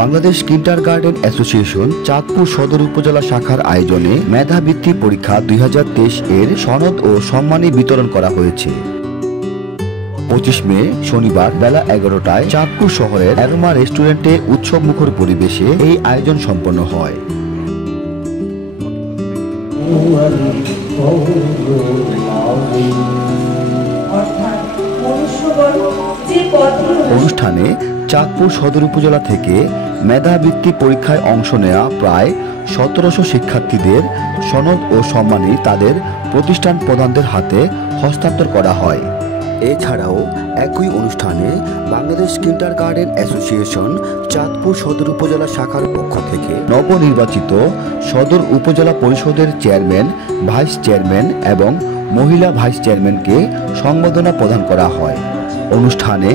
Bangladesh kindergarten association Chandpur সদর উপজেলা শাখার আয়োজনে মেধাবৃত্তি পরীক্ষা 2023 এর সনদ ও সম্মানী বিতরণ করা হয়েছে। 25 মে শনিবার বেলা 11টায় চাঁদপুর শহরের অ্যারোমা রেস্টুরেন্টে উৎসবমুখর পরিবেশে এই আয়োজন সম্পন্ন হয়। অনুষ্ঠানে চাঁদপুর সদর উপজেলা থেকে মেধাবৃত্তি পরীক্ষায় অংশ নেওয়া প্রায় 1700 শিক্ষার্থীদের সনদ ও সম্মানী তাদের প্রতিষ্ঠান প্রধানদের হাতে হস্তান্তর করা হয়। এছাড়াও একই অনুষ্ঠানে বাংলাদেশ কিন্ডারগার্টেন অ্যাসোসিয়েশন চাঁদপুর সদর উপজেলা শাখার পক্ষ থেকে নবনির্বাচিত সদর উপজেলা পরিষদের চেয়ারম্যান, ভাইস চেয়ারম্যান এবং মহিলা ভাইস চেয়ারম্যানকে সংবর্ধনা প্রদান করা হয়। অনুষ্ঠানে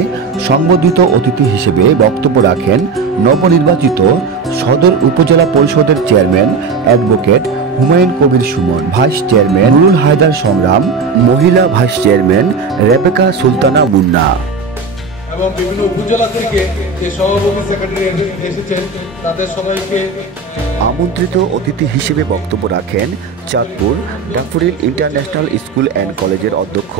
সংবর্ধিত অতিথি হিসেবে বক্তব্য রাখেন নবনির্বাচিত সদর উপজেলা পরিষদের chairman advocate Humayun Kabir Sumon, vice chairman Nurul Haider Sangram, মহিলা ভাইস চেয়ারম্যান রেবেকা সুলতানা মুন্না এবং বিভিন্ন উপজেলা থেকে যে সভাপতি সেক্রেটারি এসেছেন তাদের সবাইকে। আমন্ত্রিত অতিথি হিসেবে বক্তব্য রাখেন Chandpur daffodil international school and কলেজের অধ্যক্ষ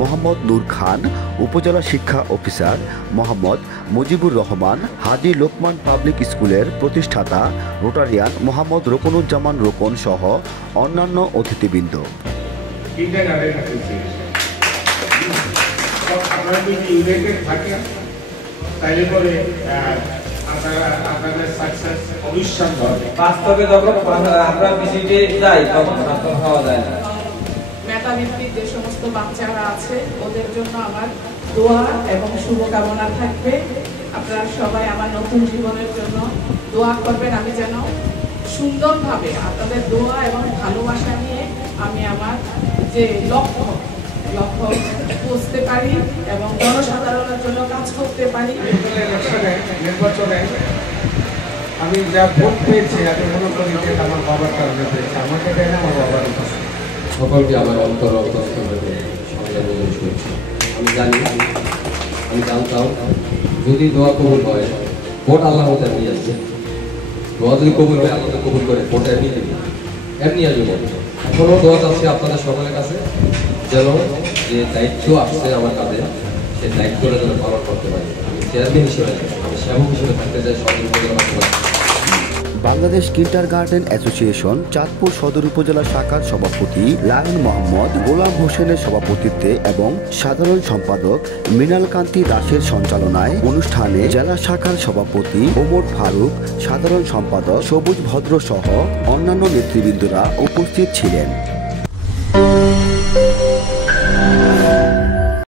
মোহাম্মদ নূর খান, উপজেলা শিক্ষা অফিসার মোহাম্মদ মুজিবুর রহমান, হাজী লোকমান পাবলিক স্কুলের প্রতিষ্ঠাতা রোটারিয়ান মোহাম্মদ রোকনুজ্জামান রোকন সহ অন্যান্য অতিথিবৃন্দ। বাস্তবে যখন আমরা ভিজিটে যাই তখন বাস্তব হওয়া যায় না। মেধাবৃত্তির যে সমস্ত বাচ্চারা আছে ওদের জন্য আমার দোয়া এবং শুভকামনা থাকবে। আপনারা সবাই আমার নতুন জীবনের জন্য দোয়া করবেন। আমি যেন সুন্দরভাবে আপনাদের দোয়া এবং ভালোবাসা নিয়ে আমি আমার যে লক্ষ্য পৌঁছতে পারি এবং জনসাধারণের জন্য কাজ করতে পারি। নির্বাচনে আমি যা ভোট পেয়েছি আমি মনে করি যে আমার বাবার কারণে পেয়েছি, আমাকে দেয় না, আমার বাবার কাছে। সকলকে আমার অন্তর সংগ্রাম করছি। আমি জানি, আমি জানতাম যদি দোয়া কবুল হয়, ভোট আল্লাহ হতে এমনি আসবে। দোয়া যদি কবুল হয়, আল্লাহ কবুল করে ভোট এমনি দেবে, এমনি আসবে। এখনও দোয়া চাচ্ছি আপনাদের সকলের কাছে যেন যে দায়িত্ব আসছে আমার কাছে সেই দায়িত্বটা যেন পালন করতে পারি। আমি চেয়ারম্যান হিসেবে, আমি সেবক হিসেবে থাকতে চাই সদর। বাংলাদেশ কিন্ডারগার্টেন অ্যাসোসিয়েশন চাঁদপুর সদর উপজেলা শাখার সভাপতি লায়ন মোহাম্মদ গোলাম হোসেনের সভাপতিত্বে এবং সাধারণ সম্পাদক মৃণাল কান্তি দাসের সঞ্চালনায় অনুষ্ঠানে জেলা শাখার সভাপতি ওমর ফারুক, সাধারণ সম্পাদক সবুজ ভদ্র সহ অন্যান্য নেতৃবৃন্দরা উপস্থিত ছিলেন।